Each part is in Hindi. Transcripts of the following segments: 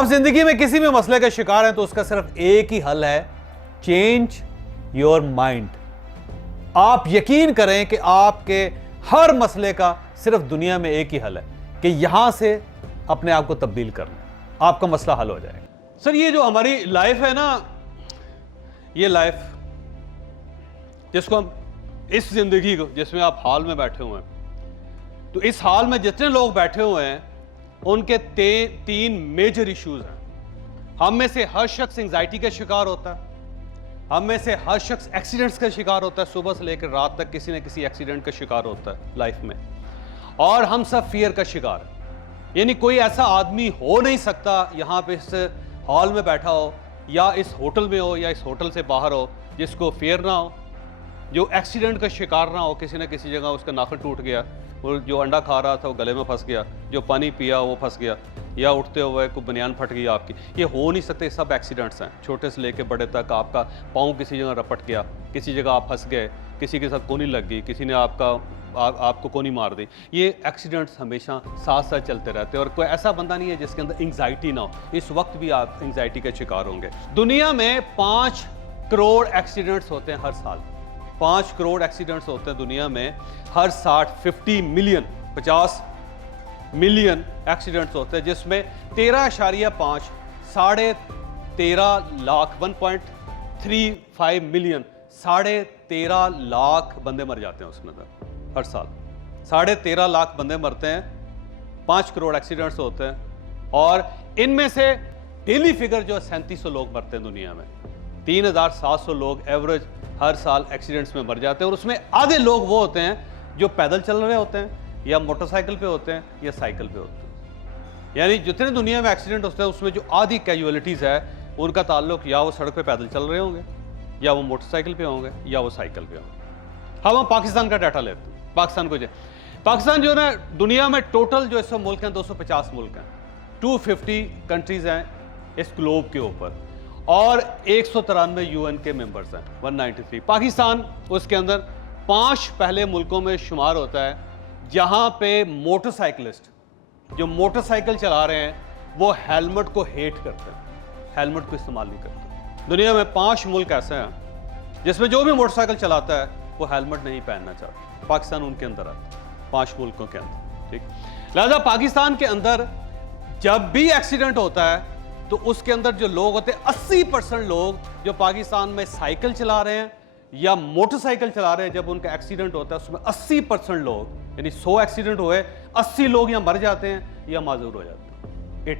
आप जिंदगी में किसी भी मसले का शिकार हैं तो उसका सिर्फ एक ही हल है, चेंज योर माइंड। आप यकीन करें कि आपके हर मसले का सिर्फ दुनिया में एक ही हल है कि यहां से अपने आप को तब्दील कर लें, आपका मसला हल हो जाएगा। सर ये जो हमारी लाइफ है ना, ये लाइफ जिसको हम इस जिंदगी को, जिसमें आप हाल में बैठे हुए हैं, तो इस हाल में जितने लोग बैठे हुए हैं उनके तीन मेजर इश्यूज हैं। हम में से हर शख्स एंजाइटी का शिकार होता है, हम में से हर शख्स एक्सीडेंट्स का शिकार होता है, सुबह से लेकर रात तक किसी न किसी एक्सीडेंट का शिकार होता है लाइफ में, और हम सब फियर का शिकार है। यानी कोई ऐसा आदमी हो नहीं सकता यहाँ पे इस हॉल में बैठा हो या इस होटल में हो या इस होटल से बाहर हो जिसको फियर ना हो, जो एक्सीडेंट का शिकार ना हो, किसी न किसी जगह उसका नाखून टूट गया, और जो अंडा खा रहा था वो गले में फंस गया, जो पानी पिया वो फंस गया, या उठते हुए कोई बनियान फट गई आपकी। ये हो नहीं सकते, सब एक्सीडेंट्स हैं, छोटे से लेके बड़े तक। आपका पाँव किसी जगह रपट गया, किसी जगह आप फंस गए, किसी के साथ कोनी लग गई, किसी ने आपको कोनी मार दी। ये एक्सीडेंट्स हमेशा साथ साथ चलते रहते हैं और कोई ऐसा बंदा नहीं है जिसके अंदर एंग्जाइटी ना हो। इस वक्त भी आप एंग्जाइटी के शिकार होंगे। दुनिया में 5 करोड़ एक्सीडेंट्स होते हैं हर साल। 5 करोड़ एक्सीडेंट्स होते हैं दुनिया में हर 50 मिलियन 50 मिलियन एक्सीडेंट्स होते हैं, जिसमें 13.5 13.5 लाख 1.35 मिलियन 13.5 लाख बंदे मर जाते हैं उसमें हर साल। 13.5 लाख बंदे मरते हैं, 5 करोड़ एक्सीडेंट्स होते हैं, और इनमें से डेली फिगर जो 3700 लोग मरते हैं दुनिया में। 3700 लोग एवरेज हर साल एक्सीडेंट्स में मर जाते हैं, और उसमें आधे लोग वो होते हैं जो पैदल चल रहे होते हैं या मोटरसाइकिल पे होते हैं या साइकिल पे होते हैं। यानी जितने दुनिया में एक्सीडेंट होते हैं उसमें जो आधी कैजुअलिटीज़ है उनका ताल्लुक या वो सड़क पे पैदल चल रहे होंगे, या वो मोटरसाइकिल पे होंगे, या वो साइकिल पे होंगे। हम पाकिस्तान का डाटा लेते हैं। पाकिस्तान जो है दुनिया में टोटल जो इस मुल्क हैं 250 मुल्क हैं, 250 कंट्रीज़ हैं इस ग्लोब के ऊपर, और 193 यूएन के मेंबर्स हैं, 193। पाकिस्तान उसके अंदर 5 पहले मुल्कों में शुमार होता है जहां पे मोटरसाइकिलिस्ट जो मोटरसाइकिल चला रहे हैं वो हेलमेट को हेट करते हैं, हेलमेट को इस्तेमाल नहीं करते। दुनिया में 5 मुल्क ऐसे हैं जिसमें जो भी मोटरसाइकिल चलाता है वो हेलमेट नहीं पहनना चाहता। पाकिस्तान उनके अंदर आता है, 5 मुल्कों के अंदर। ठीक, लिहाजा पाकिस्तान के अंदर जब भी एक्सीडेंट होता है तो उसके अंदर जो लोग होते हैं 80% लोग जो पाकिस्तान में साइकिल चला रहे हैं या मोटरसाइकिल चला रहे हैं, जब उनका एक्सीडेंट होता है उसमें 80% लोग, यानी 100 एक्सीडेंट हुए 80 लोग या मर जाते हैं या माजूर हो जाते हैं।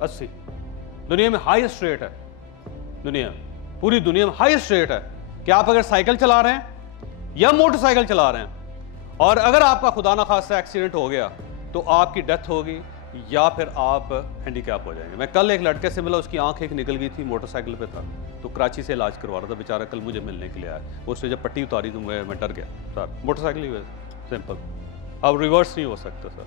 80 दुनिया में हाईएस्ट रेट है, पूरी दुनिया में हाईएस्ट रेट है कि आप अगर साइकिल चला रहे हैं या मोटरसाइकिल चला रहे हैं और अगर आपका खुदा ना खास्ता एक्सीडेंट हो गया तो आपकी डेथ होगी या फिर आप हैंडीकैप हो जाएंगे। मैं कल एक लड़के से मिला, उसकी आंख एक निकल गई थी, मोटरसाइकिल पे था, तो कराची से इलाज करवा रहा था बेचारा, कल मुझे मिलने के लिए आया। उससे जब पट्टी उतारी तो मैं डर गया सर, मोटरसाइकिल ही सिंपल, अब रिवर्स नहीं हो सकता सर।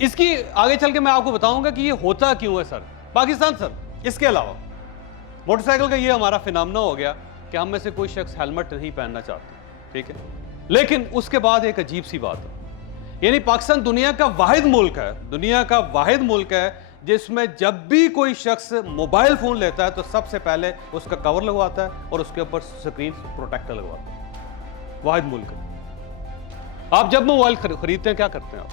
इसकी आगे चल के मैं आपको बताऊंगा कि ये होता क्यों है सर पाकिस्तान। सर इसके अलावा मोटरसाइकिल का ये हमारा फिनोमेना हो गया कि हम में से कोई शख्स हेलमेट नहीं पहनना चाहते, ठीक है, लेकिन उसके बाद एक अजीब सी बात है, यानी पाकिस्तान दुनिया का वाहिद मुल्क है जिसमें जब भी कोई शख्स मोबाइल फोन लेता है तो सबसे पहले उसका कवर लगवाता है और उसके ऊपर स्क्रीन प्रोटेक्टर लगवाता है। वाहिद मुल्क है। आप जब मोबाइल खरीदते हैं क्या करते हैं? आप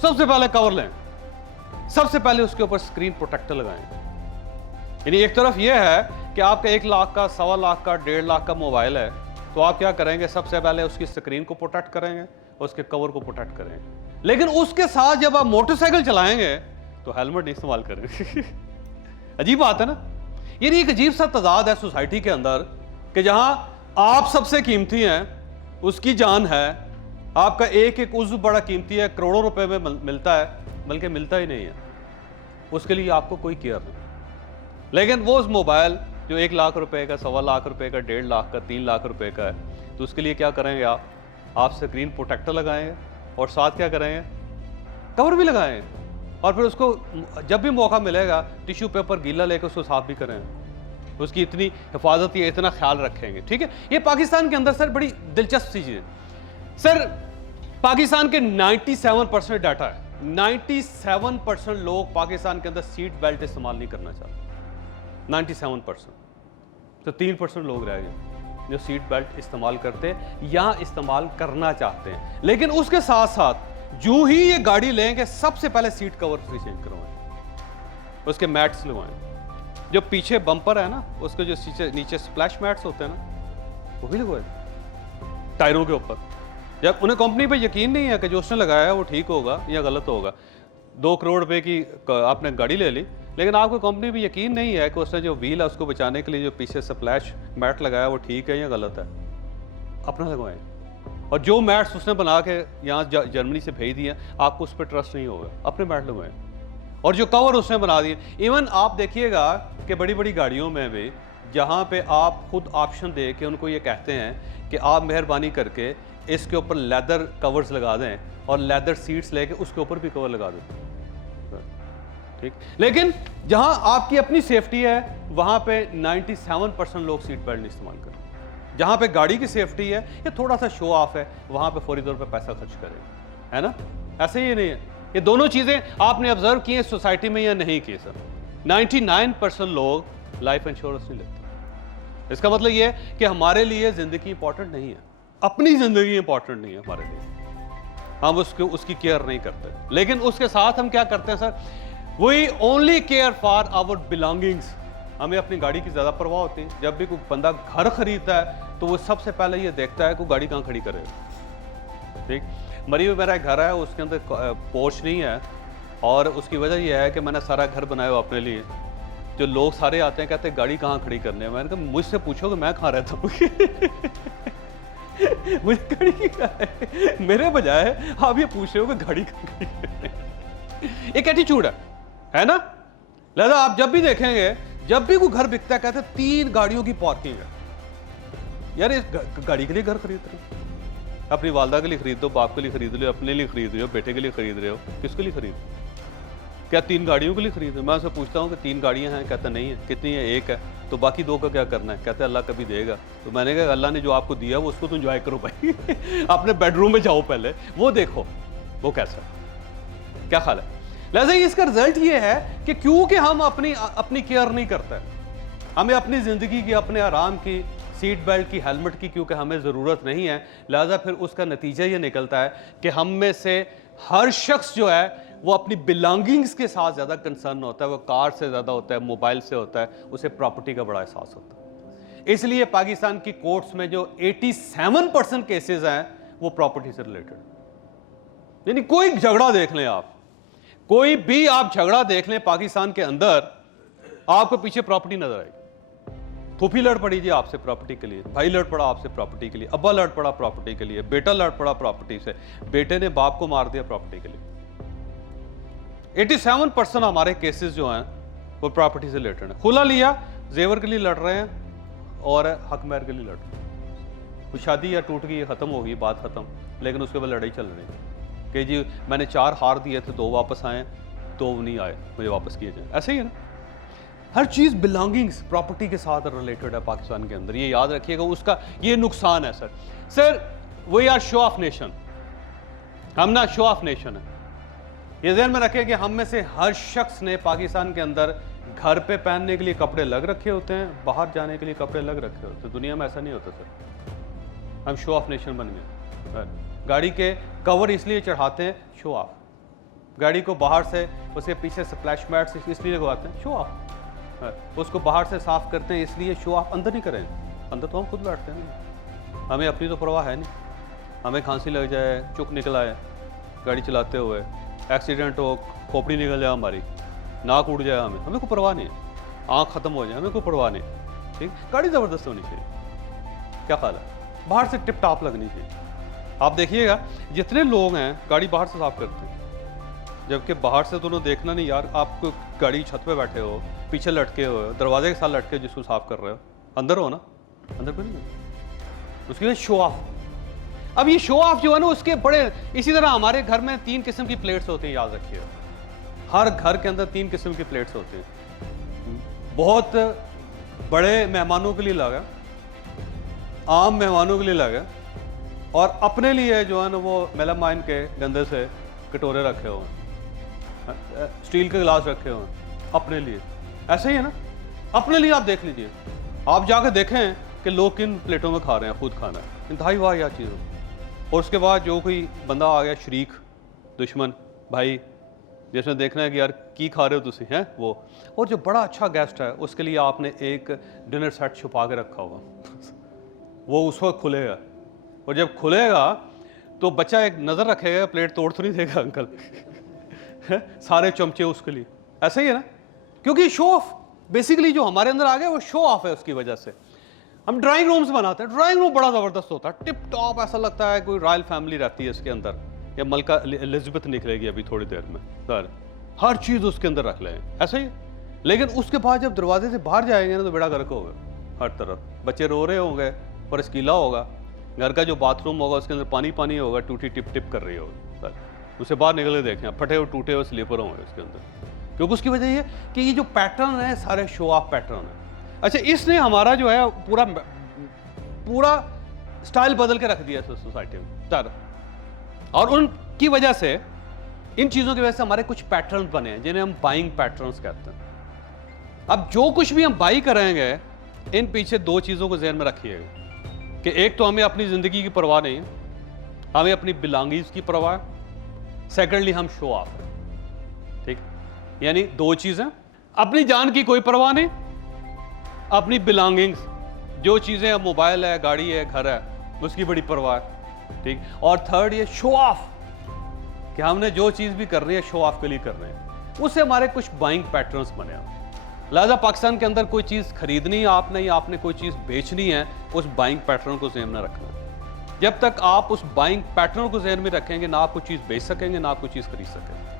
सबसे पहले कवर लें, सबसे पहले उसके ऊपर स्क्रीन प्रोटेक्टर लगाएं। यानी एक तरफ यह है कि आपका 1 लाख का, 1.25 लाख का, 1.5 लाख का मोबाइल है, तो आप क्या करेंगे? सबसे पहले उसकी स्क्रीन को प्रोटेक्ट करेंगे, उसके कवर को प्रोटेक्ट करेंगे। लेकिन उसके साथ जब आप मोटरसाइकिल चलाएंगे तो हेलमेट नहीं इस्तेमाल करेंगे। अजीब बात है ना। ये एक अजीब सा तजाद है सोसाइटी के अंदर कि जहां आप सबसे कीमती हैं, उसकी जान है, आपका एक एक उज़्व बड़ा कीमती है, करोड़ों रुपए में मिलता है, बल्कि मिलता ही नहीं है, उसके लिए आपको कोई केयर नहीं। लेकिन वो उस मोबाइल जो 1 लाख रुपए का, 1.25 लाख रुपए का, 1.5 लाख का, 3 लाख रुपए का है, तो उसके लिए क्या करेंगे? आप स्क्रीन प्रोटेक्टर लगाएंगे और साथ क्या करेंगे? कवर भी लगाएंगे, और फिर उसको जब भी मौका मिलेगा टिश्यू पेपर गीला लेकर उसको साफ भी करें, उसकी इतनी हिफाजत या इतना ख्याल रखेंगे। ठीक है, ये पाकिस्तान के अंदर सर बड़ी दिलचस्प चीज़ है। सर पाकिस्तान के 97% डाटा है, 97% लोग पाकिस्तान के अंदर सीट बेल्ट इस्तेमाल नहीं करना चाहते, 97%। तो 3% लोग रह गए जो सीट बेल्ट इस्तेमाल करते या इस्तेमाल करना चाहते हैं। लेकिन उसके साथ साथ जो ही ये गाड़ी लेंगे सबसे पहले सीट कवर चेंज करवाएं, उसके मैट्स लगवाएं, जो पीछे बम्पर है ना उसके जो नीचे स्प्लैश मैट्स होते हैं ना वो भी लगवाएं टायरों के ऊपर। जब उन्हें कंपनी पे यकीन नहीं है कि जो उसने लगाया है वो ठीक होगा या गलत होगा, 2 करोड़ रुपए की आपने गाड़ी ले ली, लेकिन आपको कंपनी पे यकीन नहीं है कि उसने जो व्हील है उसको बचाने के लिए जो पीछे स्प्लैश मैट लगाया वो ठीक है या गलत है, अपना लगवाएं। और जो मैट्स उसने बना के यहाँ जर्मनी से भेज दिए आपको उस पर ट्रस्ट नहीं होगा, अपने मैट लगवाएं। और जो कवर उसने बना दिए, इवन आप देखिएगा कि बड़ी बड़ी गाड़ियों में भी जहाँ पे आप खुद ऑप्शन दे के उनको ये कहते हैं कि आप मेहरबानी करके इसके ऊपर लेदर कवर्स लगा दें और लेदर सीट्स लेके उसके ऊपर भी कवर लगा दें, ठीक। लेकिन जहां आपकी अपनी सेफ्टी है वहां पे 97% लोग सीट बेल्ट नहीं इस्तेमाल करें। जहां पे गाड़ी की सेफ्टी है या थोड़ा सा शो ऑफ है वहां पे फौरी तौर पे पैसा खर्च करें, है ना। ऐसे ही नहीं है, ये दोनों चीजें आपने ऑब्जर्व की है सोसाइटी में या नहीं की सर। 99% लोग लाइफ इंश्योरेंस नहीं लेते। इसका मतलब ये है कि हमारे लिए जिंदगी इंपॉर्टेंट नहीं है, अपनी जिंदगी इंपॉर्टेंट नहीं है हमारे लिए, हम उसकी केयर नहीं करते। लेकिन उसके साथ हम क्या करते हैं sir, we only care for our belongings. हमें अपनी गाड़ी की ज़्यादा परवाह होती है। जब भी कोई बंदा घर खरीदता है तो वो सबसे पहले ये देखता है कि गाड़ी कहाँ खड़ी करे, ठीक। मरी हुई मेरा एक घर है, उसके अंदर पोर्च नहीं है और उसकी वजह यह है कि मैंने सारा घर बनाया हुआ अपने लिए। जो लोग सारे आते हैं कहते हैं गाड़ी कहाँ खड़ी करने है, मैंने कहा मुझसे पूछो कि मैं कहाँ रहता हूँ मुझे गाड़ी की है मेरे बजाय आप ये पूछ रहे हो कि गाड़ी कहाँ खड़ी करने है। एक एटीट्यूड है ना। लिहाजा आप जब भी देखेंगे, जब भी कोई घर बिकता है कहते हैं 3 गाड़ियों की पार्किंग है। यार इस गाड़ी के लिए घर खरीद रहे हो, अपनी वालदा के लिए खरीद दो, बाप के लिए खरीद लो, अपने लिए खरीद रहे हो, बेटे के लिए खरीद रहे हो, किसके लिए खरीद, क्या 3 गाड़ियों के लिए खरीद रहे हो। मैं उससे पूछता हूँ कि 3 गाड़ियां हैं, कहता नहीं है। कितनी है, 1 है, तो बाकी 2 का क्या करना है, कहते हैं अल्लाह कभी देगा। तो मैंने कहा अल्लाह ने जो आपको दिया वो उसको तो एंजॉय करो भाई अपने बेडरूम में जाओ, पहले वो देखो वो कैसा, क्या ख्याल है। लिहाजा इसका रिजल्ट ये है कि क्योंकि हम अपनी केयर नहीं करते, हमें अपनी ज़िंदगी की, अपने आराम की, सीट बेल्ट की, हेलमेट की क्योंकि हमें ज़रूरत नहीं है, लिहाजा फिर उसका नतीजा ये निकलता है कि हम में से हर शख्स जो है वो अपनी बिलोंगिंग्स के साथ ज़्यादा कंसर्न होता है, वो कार से ज़्यादा होता है, मोबाइल से होता है, उसे प्रॉपर्टी का बड़ा एहसास होता है। इसलिए पाकिस्तान की कोर्ट्स में जो 87% केसेस हैं वो प्रॉपर्टी से रिलेटेड। यानी कोई झगड़ा देख लें आप, कोई भी आप झगड़ा देख लें पाकिस्तान के अंदर, आपको पीछे प्रॉपर्टी नजर आएगी। फूफी लड़ पड़ी जी आपसे प्रॉपर्टी के लिए, भाई लड़ पड़ा आपसे प्रॉपर्टी के लिए, अब्बा लड़ पड़ा प्रॉपर्टी के लिए, बेटा लड़ पड़ा प्रॉपर्टी से, बेटे ने बाप को मार दिया प्रॉपर्टी के लिए। 87% हमारे केसेस जो हैं वो प्रॉपर्टी से रिलेटेड है। खुला लिया, जेवर के लिए लड़ रहे हैं और हक महर के लिए लड़ रहे हैं। कुछ शादी या टूट गई, खत्म हो गई, बात खत्म, लेकिन उसके बाद लड़ाई चल रही है कि जी मैंने 4 हार दिए थे, 2 वापस आए, 2 नहीं आए, मुझे वापस किए जाए। ऐसे ही है ना, हर चीज़ बिलोंगिंग्स प्रॉपर्टी के साथ रिलेटेड है पाकिस्तान के अंदर, ये याद रखिएगा। उसका ये नुकसान है sir we are show of nation, हम ना शो ऑफ नेशन है। ये ध्यान में रखें कि हम में से हर शख्स ने पाकिस्तान के अंदर घर पे पहनने के लिए कपड़े अलग रखे होते हैं, बाहर जाने के लिए कपड़े अलग रखे होते हैं। दुनिया में ऐसा नहीं होता सर, हम शो ऑफ नेशन बन गए। गाड़ी के कवर इसलिए चढ़ाते हैं, शो ऑफ। गाड़ी को बाहर से, उसके पीछे स्प्लैश मैट्स इसलिए लगवाते हैं, शो ऑफ। उसको बाहर से साफ करते हैं इसलिए, शो ऑफ। अंदर नहीं करें, अंदर तो हम खुद बैठते हैं, हमें अपनी तो परवाह है नहीं। हमें खांसी लग जाए, चुक निकल आए गाड़ी चलाते हुए, एक्सीडेंट हो, खोपड़ी निकल जाए हमारी, नाक उड़ जाए, हमें कोई परवाह नहीं है, आँख खत्म हो जाए, हमें कोई परवाह नहीं, ठीक। गाड़ी ज़बरदस्त होनी चाहिए, क्या ख्याल है, बाहर से टिप टॉप लगनी चाहिए। आप देखिएगा जितने लोग हैं गाड़ी बाहर से साफ करते हैं, जबकि बाहर से दोनों देखना नहीं यार, आप गाड़ी छत पे बैठे हो, पीछे लटके हो, दरवाजे के साथ लटके जिसको साफ कर रहे हो, अंदर हो ना, अंदर क्यों नहीं, उसके लिए शो ऑफ। अब ये शो ऑफ जो है ना उसके बड़े, इसी तरह हमारे घर में 3 किस्म की प्लेट्स होती हैं, याद रखिए। हर घर के अंदर 3 किस्म की प्लेट्स होती हैं। बहुत बड़े मेहमानों के लिए लगा, आम मेहमानों के लिए लगा, और अपने लिए जो है ना वो मेलामाइन के गंदे से कटोरे रखे हुए हैं। स्टील के गिलास रखे हुए हैं अपने लिए, ऐसे ही है ना, अपने लिए आप देख लीजिए, आप जाकर देखें कि लोग किन प्लेटों में खा रहे हैं, खुद खाना है, इंतहाई वाह यह चीज़। और उसके बाद जो कोई बंदा आ गया, शरीक, दुश्मन, भाई, जिसमें देखना है कि यार की खा रहे हो तुसी हैं वो, और जो बड़ा अच्छा गेस्ट है उसके लिए आपने एक डिनर सेट छुपा के रखा होगा वो उस वक्त खुलेगा, और जब खुलेगा तो बच्चा एक नज़र रखेगा, प्लेट तोड़ तो नहीं देगा अंकल सारे चमचे उसके लिए, ऐसा ही है ना, क्योंकि शो ऑफ बेसिकली जो हमारे अंदर आ गया वो शो ऑफ है। उसकी वजह से हम ड्राइंग रूम्स बनाते हैं, ड्राइंग रूम बड़ा ज़बरदस्त होता है, टिप टॉप, ऐसा लगता है कोई रॉयल फैमिली रहती है इसके अंदर, या मलका एलिजाबेथ निकलेगी अभी थोड़ी देर में, सर हर चीज़ उसके अंदर रख लें, ऐसा ही। लेकिन उसके बाद जब दरवाजे से बाहर जाएंगे ना तो बेड़ा गर्क होगा, हर तरफ बच्चे रो रहे होंगे, पर स्कीला होगा, घर का जो बाथरूम होगा उसके अंदर पानी पानी होगा, टूटी टिप टिप कर रही होगी सर, उसे बाहर निकल के देखें, फटे हुए टूटे हुए स्लीपर होंगे उसके अंदर, क्योंकि उसकी वजह ये कि ये जो पैटर्न है सारे शो ऑफ पैटर्न है। अच्छा, इसने हमारा जो है पूरा स्टाइल बदल के रख दिया सोसाइटी में सर, और उनकी वजह से, इन चीज़ों की वजह से हमारे कुछ पैटर्न बने हैं जिन्हें हम बाइंग पैटर्न्स कहते हैं। अब जो कुछ भी हम बाई करेंगे, इन पीछे दो चीज़ों को ज़हन में रखिएगा कि एक तो हमें अपनी ज़िंदगी की परवाह नहीं, हमें अपनी बिलोंगिंग्स की परवाह, सेकेंडली हम शो ऑफ है, ठीक, यानी दो चीज़ें, अपनी जान की कोई परवाह नहीं, अपनी बिलोंगिंग्स, जो चीज़ें, मोबाइल है, गाड़ी है, घर है, उसकी बड़ी परवाह है, ठीक, और थर्ड ये शो ऑफ, कि हमने जो चीज़ भी कर रही है शो ऑफ के लिए कर रहे हैं, उससे हमारे कुछ बाइंग पैटर्न्स बने हैं। लिहाजा पाकिस्तान के अंदर कोई चीज़ खरीदनी है आपने, या आपने कोई चीज़ बेचनी है, उस बाइंग पैटर्न को ज़हन में रखना है। जब तक आप उस बाइंग पैटर्न को ज़हन में रखेंगे, ना आप कोई चीज़ बेच सकेंगे, ना आप कोई चीज़ खरीद सकेंगे।